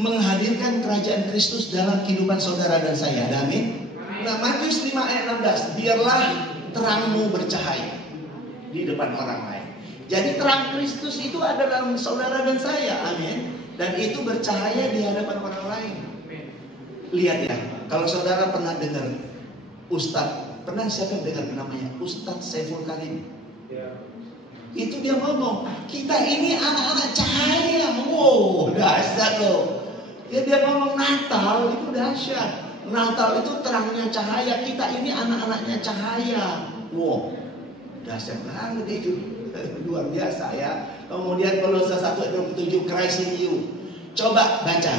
menghadirkan kerajaan Kristus dalam kehidupan saudara dan saya. Amin. Nah, Matius 5 ayat 16, biarlah terangmu bercahaya di depan orang lain. Jadi terang Kristus itu ada dalam saudara dan saya. Amin. Dan itu bercahaya di hadapan orang lain. Lihat ya, kalau saudara pernah dengar Ustadz, pernah siapa dengar namanya Ustadz Saiful Karim? Itu dia ngomong, kita ini anak-anak cahaya. Wow, dahsyat loh. Ya, dia ngomong Natal itu dahsyat. Natal itu terangnya cahaya. Kita ini anak-anaknya cahaya. Wow, dahsyat banget itu. Luar biasa ya. Kemudian Kolose 1:27, Christ in you. Coba baca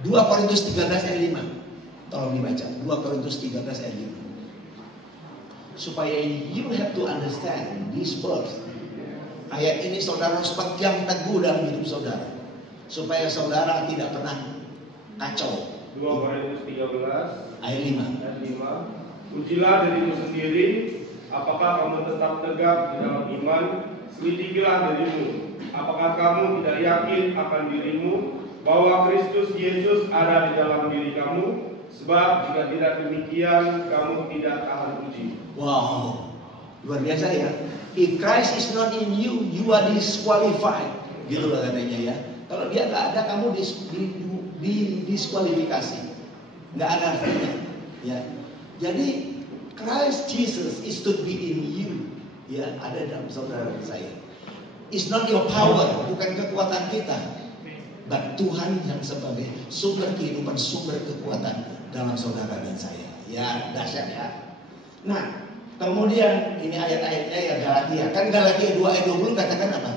2 Korintus 13 ayat 5. Tolong dibaca 2 Korintus 13 ayat 5. Supaya you have to understand this verse. Ayat ini saudara harus pegang teguh dalam hidup saudara, supaya saudara tidak pernah kacau. 2 Korintus 13 ayat 5. Ujilah dirimu sendiri, apakah kamu tetap tegak di dalam iman? Selidikilah dirimu, apakah kamu tidak yakin akan dirimu bahwa Kristus Yesus ada di dalam diri kamu? Sebab jika tidak demikian, kamu tidak tahan uji. Wow, luar biasa ya. If Christ is not in you, you are disqualified. Gitu lah katanya ya. Kalau dia nggak ada, kamu diskualifikasi. Nggak ada artinya. Ya. Jadi Christ Jesus is to be in you. Ya, ada dalam saudara saya. It's not your power, bukan kekuatan kita, but Tuhan yang sebagai sumber kehidupan, sumber kekuatan dalam saudara dan saya. Ya, dahsyat ya. Nah, kemudian ini ayat-ayatnya ya Galatia. Kan Galatia 2 ayat 20 katakan apa?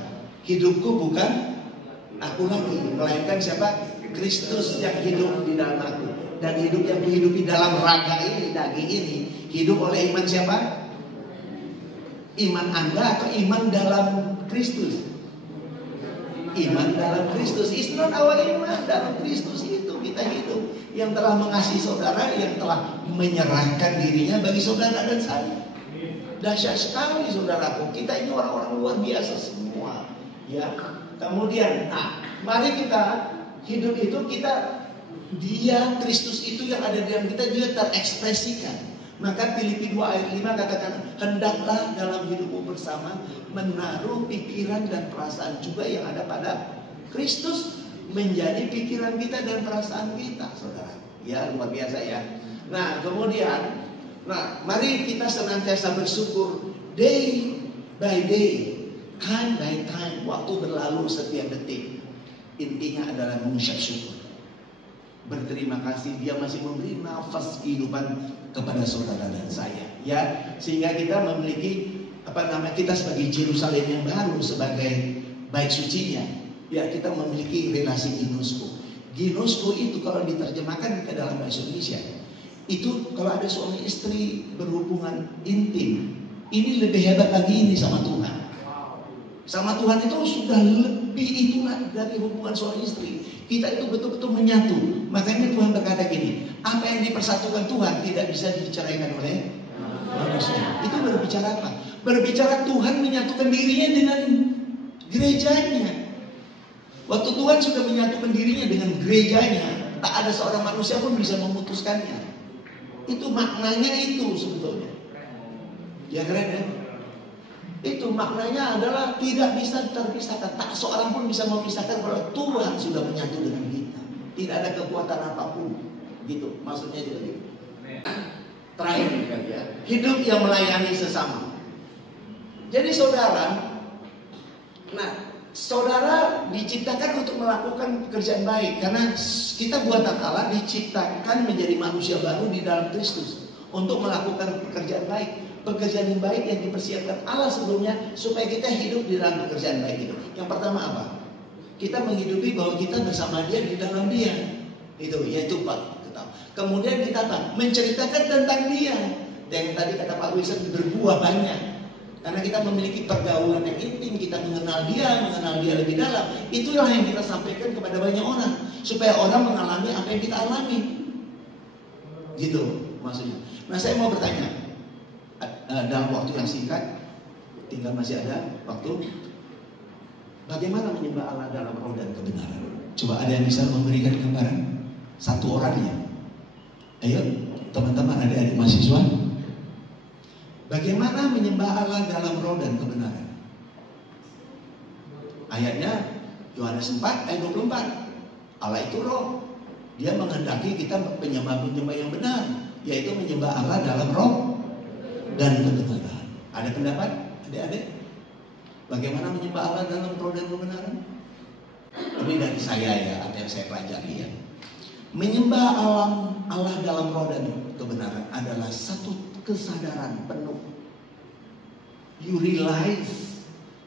Hidupku bukan aku lagi, melainkan siapa? Kristus yang hidup di dalam aku. Dan hidup yang kuhidupi dalam raga ini, daging ini, hidup oleh iman siapa? Iman Anda atau iman dalam Kristus? Iman dalam Kristus. It's not our iman, dalam Kristus itu kita hidup. Yang telah mengasihi saudara, yang telah menyerahkan dirinya bagi saudara dan saya. Dahsyat sekali saudaraku. Kita ini orang-orang luar biasa semua. Ya. Kemudian, mari kita hidup itu dia Kristus itu yang ada di dalam kita juga terekspresikan. Maka Filipi 2 ayat 5 katakan, hendaklah dalam hidupmu bersama menaruh pikiran dan perasaan juga yang ada pada Kristus menjadi pikiran kita dan perasaan kita, saudara. Ya, luar biasa ya. Nah, kemudian, mari kita senantiasa bersyukur day by day, time by time, waktu berlalu setiap detik. Intinya adalah mengucap syukur. Berterima kasih dia masih memberi nafas kehidupan kepada saudara dan saya, ya, sehingga kita memiliki kita sebagai Yerusalem yang baru, sebagai bait sucinya, ya, kita memiliki relasi ginosko. Ginosko itu kalau diterjemahkan ke dalam bahasa Indonesia, itu kalau ada suami istri berhubungan intim, ini lebih hebat lagi ini sama Tuhan. Sama Tuhan itu sudah lebih itu dari hubungan suami istri. Kita itu betul-betul menyatu. Makanya Tuhan berkata gini, apa yang dipersatukan Tuhan tidak bisa diceraikan oleh manusia. Itu berbicara apa? Berbicara Tuhan menyatukan dirinya dengan gerejanya. Waktu Tuhan sudah menyatukan dirinya dengan gerejanya, tak ada seorang manusia pun bisa memutuskannya. Itu maknanya itu sebetulnya. Ya keren ya? Itu maknanya adalah tidak bisa terpisahkan. Tak seorang pun bisa memisahkan kalau Tuhan sudah menyatu dengan kita. Tidak ada kekuatan apapun. Gitu, maksudnya juga gitu. Terakhir kan ya, hidup yang melayani sesama. Jadi saudara, saudara diciptakan untuk melakukan pekerjaan baik. Karena kita buatan Allah diciptakan menjadi manusia baru di dalam Kristus untuk melakukan pekerjaan baik. Pekerjaan yang baik yang dipersiapkan Allah sebelumnya supaya kita hidup di dalam pekerjaan baik itu. Yang pertama apa? Kita menghidupi bahwa kita bersama Dia di dalam Dia. Itu yaitu Pak. Kemudian kita menceritakan tentang Dia. Dan tadi kata Pak Wilson, berbuah banyak. Karena kita memiliki pergaulan yang intim, kita mengenal Dia lebih dalam. Itulah yang kita sampaikan kepada banyak orang supaya orang mengalami apa yang kita alami. Gitu maksudnya. Nah, saya mau bertanya, dalam waktu yang singkat, tinggal masih ada waktu, bagaimana menyembah Allah dalam roh dan kebenaran? Coba ada yang bisa memberikan gambaran? Satu orangnya. Ayo, teman-teman, adik-adik mahasiswa. Bagaimana menyembah Allah dalam roh dan kebenaran? Ayatnya Yohanes 4 ayat 24. Allah itu roh. Dia menghendaki kita menyembah yang benar, yaitu menyembah Allah dalam roh dan kebenaran. Ada pendapat adik-adik? Bagaimana menyembah Allah dalam roh dan kebenaran? Ini dari saya ya, apa yang saya pelajari ya. Menyembah Allah dalam roh dan kebenaran adalah satu kesadaran penuh. You realize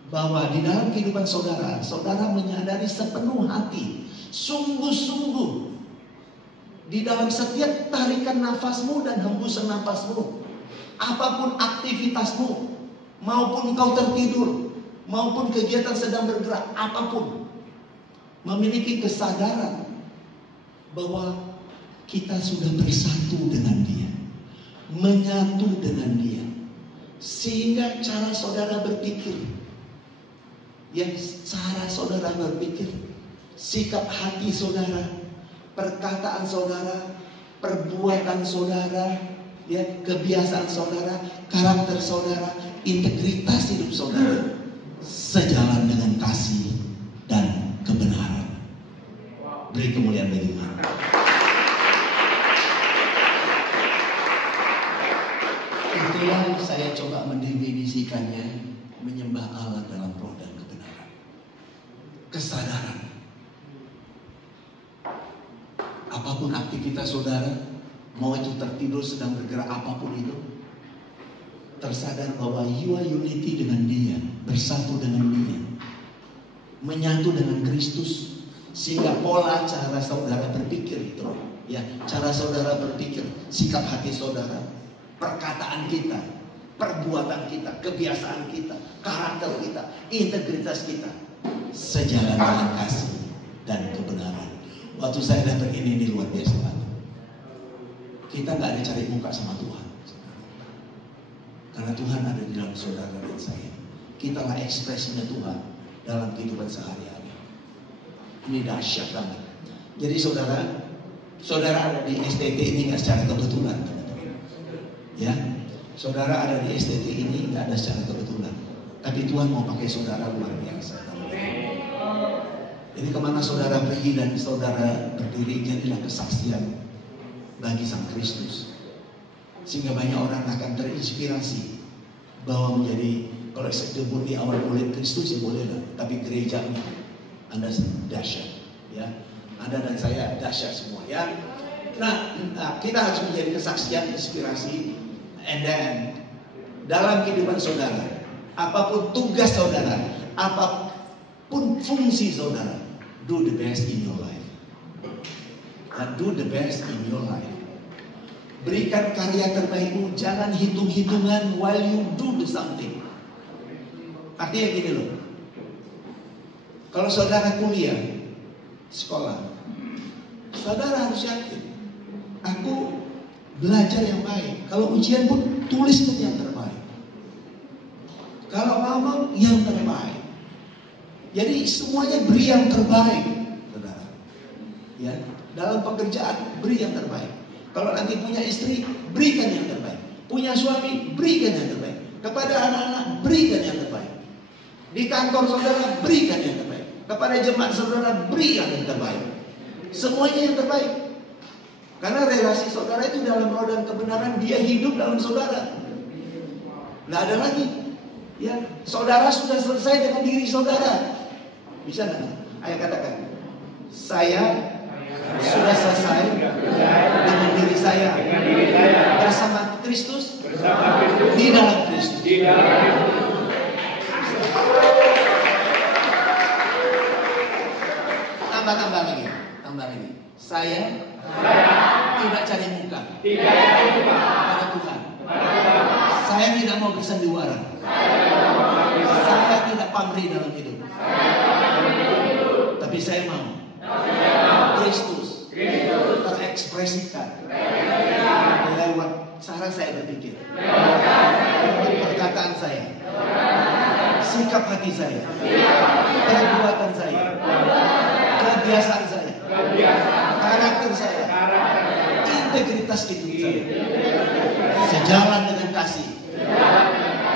bahwa di dalam kehidupan saudara, saudara menyadari sepenuh hati, sungguh-sungguh di dalam setiap tarikan nafasmu dan hembusan nafasmu, apapun aktivitasmu, maupun kau tertidur, maupun kegiatan sedang bergerak, apapun, memiliki kesadaran bahwa kita sudah bersatu dengan Dia, menyatu dengan Dia, sehingga cara saudara berpikir, cara saudara berpikir, sikap hati saudara, perkataan saudara, perbuatan saudara, ya, kebiasaan saudara, karakter saudara, integritas hidup saudara sejalan dengan kasih dan kebenaran. Beri kemuliaan bagi Tuhan. Itulah saya coba mendefinisikannya, menyembah Allah dalam roh dan kebenaran. Kesadaran. Apapun aktivitas saudara, mau itu tertidur, sedang bergerak, apapun itu, tersadar bahwa you are unity dengan Dia, bersatu dengan Dia, menyatu dengan Kristus, sehingga pola cara saudara berpikir itu, ya, cara saudara berpikir, sikap hati saudara, perkataan kita, perbuatan kita, kebiasaan kita, karakter kita, integritas kita, sejalan dengan kasih dan kebenaran. Waktu saya datang ini luar biasa banget. Kita nggak ada cari muka sama Tuhan, karena Tuhan ada di dalam saudara dan saya. Kita lah ekspresinya Tuhan dalam kehidupan sehari-hari. Ini dahsyat banget. Jadi saudara ada di STT ini nggak secara kebetulan, teman-teman. Ya, saudara ada di STT ini nggak ada secara kebetulan. Tapi Tuhan mau pakai saudara luar biasa. Jadi kemana saudara pergi dan saudara berdiri, jadilah kesaksian bagi Sang Kristus, sehingga banyak orang akan terinspirasi bahwa menjadi, kalau disebut di awal murid Kristus ya bolehlah, tapi gerejanya Anda dahsyat, ya, Anda dan saya dahsyat semua, ya. Nah, kita harus menjadi kesaksian, inspirasi, and then dalam kehidupan saudara, apapun tugas saudara, apapun fungsi saudara, do the best in your life. Do the best in your life. Berikan karya terbaikmu, jangan hitung-hitungan while you do the something. Artinya gini loh, kalau saudara kuliah, sekolah, saudara harus yakin, aku belajar yang baik. Kalau ujian pun tuliskan yang terbaik. Kalau ngomong yang terbaik. Jadi semuanya beri yang terbaik, saudara. Ya, dalam pekerjaan beri yang terbaik. Kalau nanti punya istri, berikan yang terbaik. Punya suami, berikan yang terbaik. Kepada anak-anak, berikan yang terbaik. Di kantor saudara, berikan yang terbaik. Kepada jemaat saudara, beri yang terbaik. Semuanya yang terbaik. Karena relasi saudara itu dalam roh dan kebenaran, Dia hidup dalam saudara. Nggak ada lagi. Ya, saudara sudah selesai dengan diri saudara. Bisa nggak? Ayo katakan, saya sudah selesai dengan diri saya bersama Kristus, di dalam Kristus. Tambah lagi. Saya tidak cari muka pada Tuhan. Saya tidak mau bersandiwara. Saya tidak pamrih dalam hidup. Tapi saya mau Kristus terekspresikan lewat cara saya berpikir, perkataan saya, sikap hati saya, perbuatan saya, kebiasaan saya, karakter saya, integritas hidup saya, sejalan dengan kasih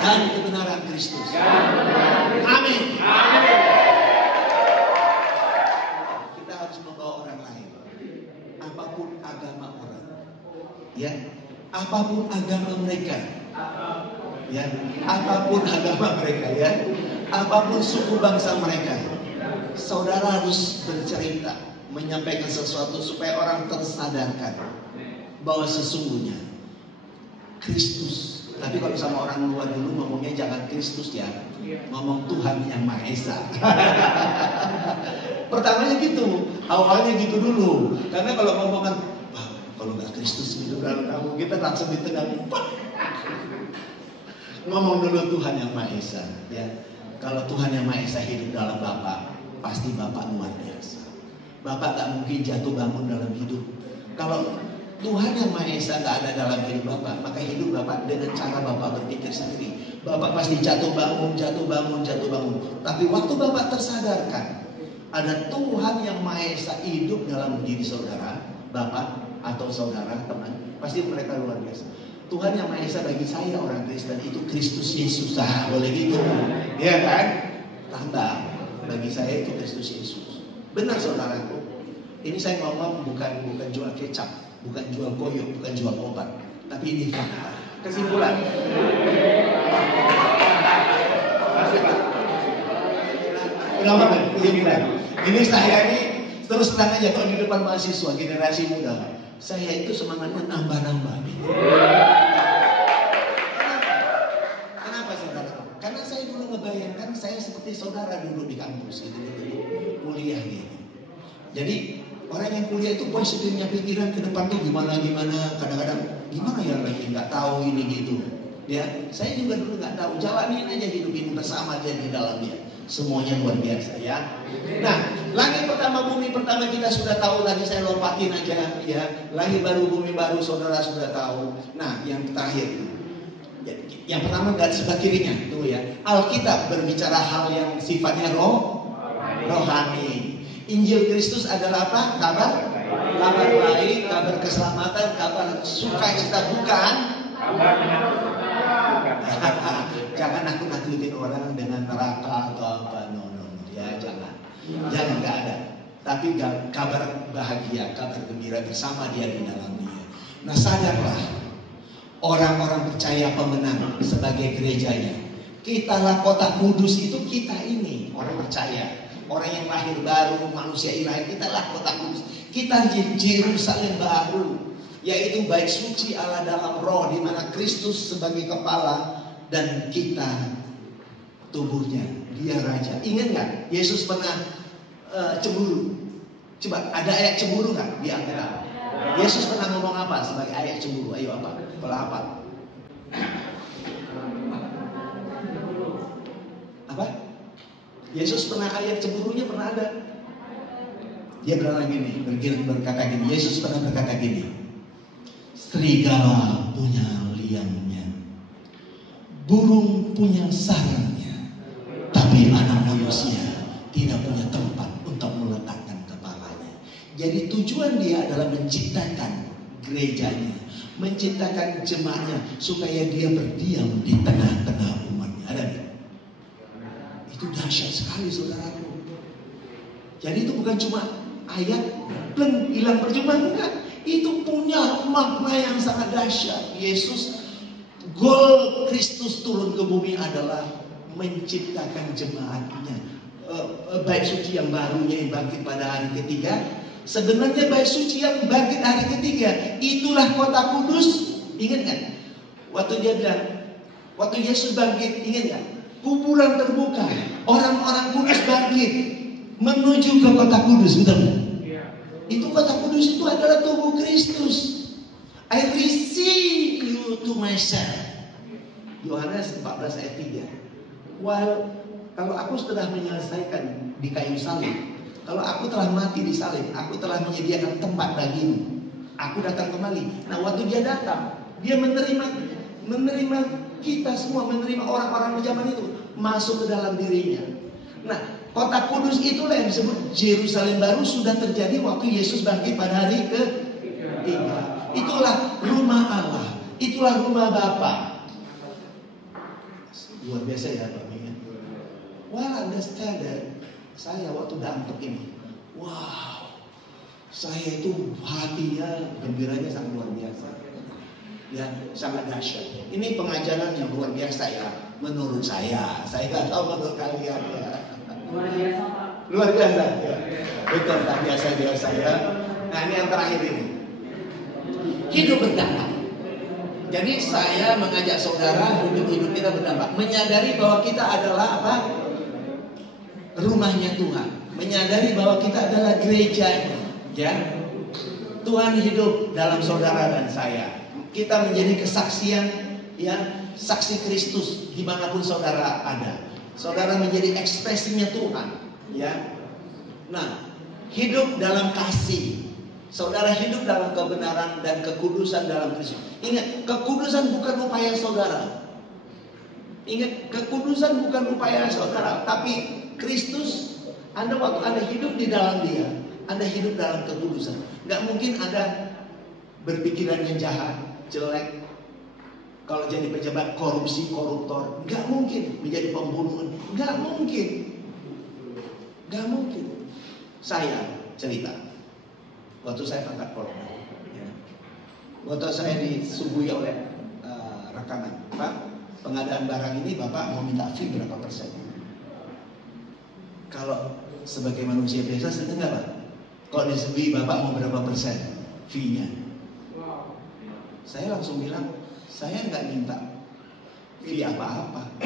dan kebenaran Kristus. Amin. Kita harus membawa orang lain, apapun agama orang, ya, apapun agama mereka, ya, apapun agama mereka, ya, apapun suku bangsa mereka. Saudara harus bercerita, menyampaikan sesuatu supaya orang tersadarkan bahwa sesungguhnya Kristus. Tapi kalau sama orang luar dulu ngomongnya jangan Kristus ya, ngomong Tuhan yang Maha Esa. Pertamanya gitu, awalnya gitu dulu. Karena kalau ngomongan, kalau nggak Kristus hidup dalam kamu, kita langsung ditendang. Ngomong dulu Tuhan yang Maha Esa, ya. Kalau Tuhan yang Maha Esa hidup dalam Bapak, pasti Bapak luar biasa. Bapak tak mungkin jatuh bangun dalam hidup. Kalau Tuhan yang Maha Esa tak ada dalam hidup Bapak, maka hidup Bapak dengan cara Bapak berpikir sendiri. Bapak pasti jatuh bangun. Tapi waktu Bapak tersadarkan, ada Tuhan yang Maha Esa hidup dalam diri saudara, Bapak atau saudara, teman, pasti mereka luar biasa. Tuhan yang Maha Esa bagi saya orang Kristen itu Kristus Yesus. Boleh gitu, ya kan? Tambah, bagi saya itu Kristus Yesus. Benar saudaraku. Ini saya ngomong bukan jual kecap, bukan jual koyo, bukan jual obat, tapi ini fakta. Kesimpulan. Kesimpulan. Ini saya ini terus terang aja kalau di depan mahasiswa generasi muda, saya itu semangatnya nambah-nambah. Kenapa saudara? Karena saya dulu ngebayangkan saya seperti saudara dulu di kampus gitu, kuliah gitu. Jadi orang yang kuliah itu positifnya pikiran ke depan tuh gimana, kadang-kadang gimana ya lagi nggak tahu ini gitu. Ya, saya juga dulu nggak tahu, jalanin aja hidup ini bersama dia di dalamnya. Semuanya luar biasa ya. Nah, langit pertama bumi pertama kita sudah tahu, tadi saya lompatin aja ya. Langit baru bumi baru saudara sudah tahu. Nah, yang terakhir, yang pertama garis sebelah kirinya tuh ya. Alkitab berbicara hal yang sifatnya rohani. Injil Kristus adalah apa? Kabar baik, kabar keselamatan, kabar sukacita, bukan kabar menakutkan. Jangan nakut-nakutin orang dengan neraka atau apa, no, ya jangan, nggak ada. Tapi kabar bahagia, kabar gembira bersama dia di dalamnya. Nah sadarlah, orang-orang percaya pemenang sebagai gerejanya. Kitalah kota kudus itu kita ini orang percaya. Orang yang lahir baru, manusia ilahi, kita lah kota kudus. Kita Yerusalem baru, yaitu bait suci Allah dalam roh, di mana Kristus sebagai kepala dan kita tubuhnya. Dia raja. Ingat nggak? Yesus pernah cemburu. Coba ada ayat cemburu nggak di Alkitab? Yesus pernah ngomong apa sebagai ayat cemburu? Ayo apa? Kalau apa? Apa? Yesus pernah ayat cemburunya pernah ada. Dia berkata gini, Yesus pernah berkata gini, serigala punya liangnya, burung punya sarangnya, tapi anak manusia tidak punya tempat untuk meletakkan kepalanya. Jadi tujuan dia adalah menciptakan gerejanya, menciptakan jemaahnya supaya dia berdiam di tengah-tengah umatnya. Ada nih? Itu dahsyat sekali saudaraku. Jadi itu bukan cuma ayat hilang percuma, enggak. Itu punya makna yang sangat dahsyat. Yesus, goal Kristus turun ke bumi adalah menciptakan jemaatnya, bait suci yang barunya yang bangkit pada hari ketiga. Sebenarnya bait suci yang bangkit hari ketiga itulah kota kudus. Ingat kan? Waktu dia bilang, waktu Yesus bangkit, ingat kan? Kuburan terbuka, orang-orang kudus bangkit menuju ke kota kudus, betul? Itu kota kudus itu adalah tubuh Kristus. I receive you to myself. Yohanes 14 ayat 3. Kalau aku sudah menyelesaikan di kayu salib, kalau aku telah mati di salib, aku telah menyediakan tempat bagimu. Aku datang kembali. Nah, waktu dia datang, dia menerima kita semua, menerima orang-orang di zaman itu masuk ke dalam dirinya. Nah, kota kudus itulah yang disebut Yerusalem baru sudah terjadi waktu Yesus bangkit pada hari ketiga. Itulah rumah Allah, itulah rumah Bapa. Luar biasa ya Pak Mia. Well, understand that. Saya waktu datang ini, wow, saya itu hatinya, gembiranya sangat luar biasa. Ya, sangat dahsyat. Ini pengajaran yang luar biasa ya, menurut saya. Saya nggak tahu menurut kalian ya. Luar biasa Pak. Luar biasa ya. Betul, tak biasa-biasa ya. Nah ini yang terakhir ini. Hidup berdampak. Jadi saya mengajak saudara untuk hidup kita berdampak. Menyadari bahwa kita adalah apa? Rumahnya Tuhan. Menyadari bahwa kita adalah gerejanya. Ya. Tuhan hidup dalam saudara dan saya. Kita menjadi kesaksian, ya, saksi Kristus dimanapun saudara ada. Saudara menjadi ekspresinya Tuhan, ya. Nah, hidup dalam kasih. Saudara hidup dalam kebenaran dan kekudusan dalam Kristus. Ingat, kekudusan bukan upaya saudara. Ingat, kekudusan bukan upaya saudara, tapi Kristus. Anda waktu Anda hidup di dalam Dia, Anda hidup dalam kekudusan. Gak mungkin Anda berpikiran yang jahat, jelek. Kalau jadi pejabat korupsi, koruptor, nggak mungkin. Menjadi pembunuh, nggak mungkin. Nggak mungkin. Saya cerita, waktu saya pangkat kolonel, ya. Waktu saya disuguhi oleh rekanan, Pak, pengadaan barang ini Bapak mau minta fee berapa persen? Kalau sebagai manusia biasa saya enggak, Pak. Kalau disuguhi Bapak mau berapa persen fee-nya? Saya langsung bilang, saya nggak minta fee apa-apa.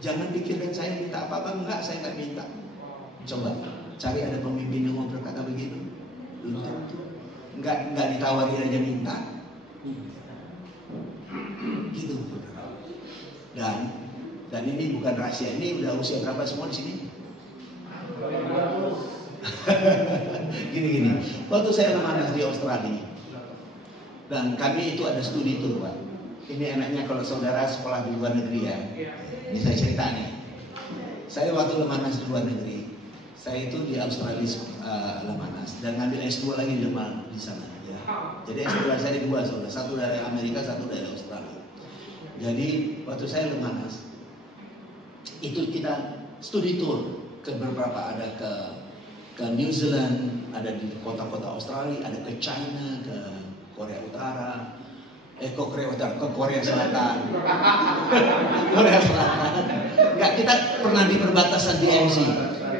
Jangan pikirkan saya minta apa-apa. Enggak, saya nggak minta. Coba cari ada pemimpin yang mau berkata begitu. Belum tentu. Nggak ditawari aja minta. Gitu. Dan ini bukan rahasia. Ini udah usia berapa semua di sini? Gini. Waktu saya lemanas di Australia, dan kami itu ada studi tour, Pak. Ini enaknya kalau saudara sekolah di luar negeri ya. Ini saya cerita nih. Saya waktu lemanas di luar negeri, saya itu di Australia lemanas dan ngambil S2 lagi di sana. Ya. Jadi S2 saya di dua, saudara. Satu dari Amerika, satu dari Australia. Jadi waktu saya lemanas, itu kita studi tour ke beberapa, ada ke New Zealand, ada di kota-kota Australia, ada ke China, ke Korea Utara, ke Korea Selatan. Korea Selatan. Enggak, kita pernah di perbatasan DMZ.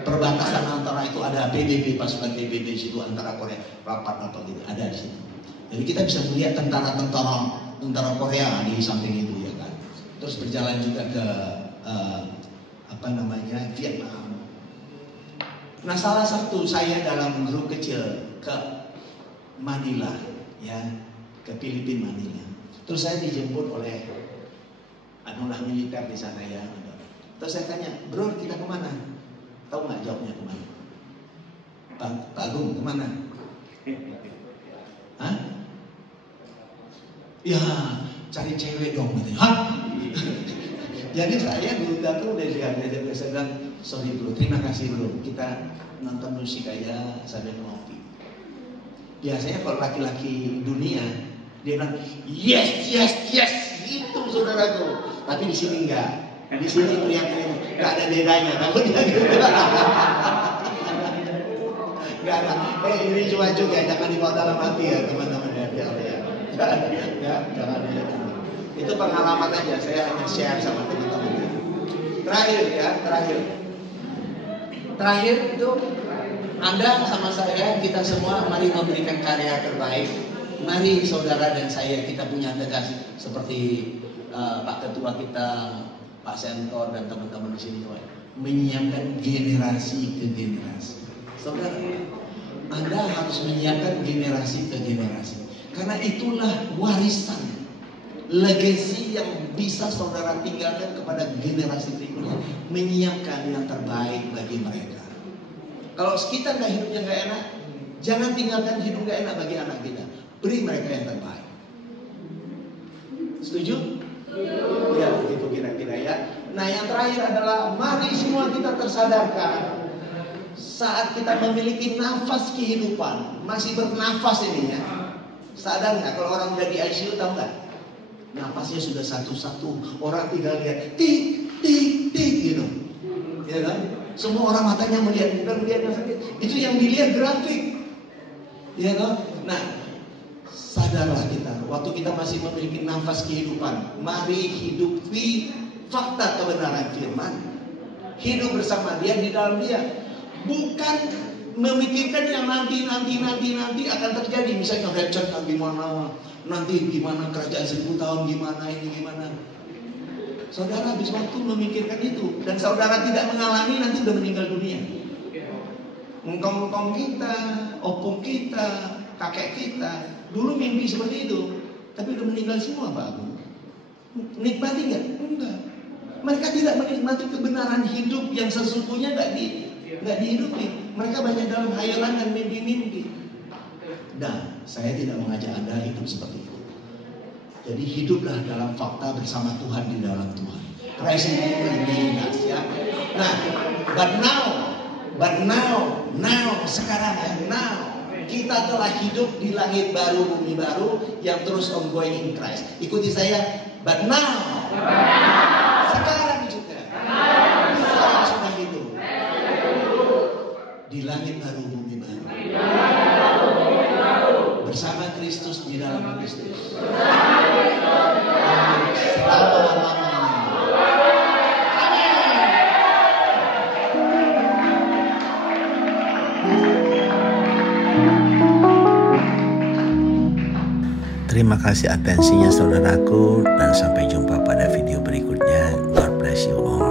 Perbatasan antara itu ada PBB, pasukan PBB di situ antara Korea, rapat gitu, ada di situ. Jadi kita bisa melihat tentara Korea di samping itu ya kan. Terus berjalan juga ke Vietnam. Nah, salah satu saya dalam grup kecil ke Manila, ya, ke Filipina Manila. Terus saya dijemput oleh anulah militer di sana ya. Terus saya tanya, bro, kita kemana? Tahu nggak jawabnya kemana? Pak Agung kemana? Hah? Ya, cari cewek dong gitu. Hah? Jadi saya dulu datang udah diajak saya bilang, sorry bro, terima kasih bro, kita nonton musik aja sambil ngopi. Biasanya kalau laki-laki dunia dia bilang yes, gitu saudaraku. Tapi di sini enggak. Di sini teriak-teriak, enggak ada bedanya. Kalau dia gitu. Enggak ada. Ini cuma juga, jangan dibawa dalam hati ya teman-teman ya. Ya, jangan ya. Itu pengalaman aja, saya hanya share sama teman-teman. Terakhir itu Anda sama saya, kita semua mari memberikan karya terbaik. Mari saudara dan saya, kita punya tegas seperti Pak Ketua kita, Pak Sentor dan teman-teman di sini, menyiapkan generasi ke generasi. Saudara, Anda harus menyiapkan generasi ke generasi, karena itulah warisan, legasi yang bisa saudara tinggalkan kepada generasi berikutnya. Menyiapkan yang terbaik bagi mereka. Kalau kita nggak hidupnya nggak enak, jangan tinggalkan hidup nggak enak bagi anak kita. Beri mereka yang terbaik. Setuju? Ya, begitu kira-kira ya. Nah, yang terakhir adalah mari semua kita tersadarkan saat kita memiliki nafas kehidupan, masih bernafas ini ya. Sadar nggak kalau orang udah di ICU, tahu nggak? Nafasnya sudah satu-satu, orang tinggal lihat tik tik tik gitu, ya kan? Semua orang matanya melihat, bukan melihat yang sakit. Itu yang dilihat grafik, ya kan? Nah, sadarlah kita, waktu kita masih memiliki nafas kehidupan, mari hidupi fakta kebenaran firman. Hidup bersama dia, di dalam dia. Bukan memikirkan yang nanti akan terjadi. Misalnya rapture gimana, nanti gimana kerajaan 1000 tahun, gimana ini gimana. Saudara habis waktu memikirkan itu, dan saudara tidak mengalami, nanti udah meninggal dunia. Engkong kita, opung kita, kakek kita dulu mimpi seperti itu, tapi udah meninggal semua Pak Agung. Nikmati nggak? Enggak. Mereka tidak menikmati kebenaran hidup yang sesungguhnya nggak dihidupi. Mereka banyak dalam hayalan dan mimpi-mimpi. Dan saya tidak mengajak Anda hidup seperti itu. Jadi hiduplah dalam fakta bersama Tuhan di dalam Tuhan. Present moment ya. Nah, but now sekarang ya, now kita telah hidup di langit baru, bumi baru yang terus ongoing in Christ. Ikuti saya, but now. Sekarang juga kita sudah hidup di langit baru, bumi baru, bersama Kristus di dalam Kristus. Terima kasih atensinya saudaraku, dan sampai jumpa pada video berikutnya. God bless you all.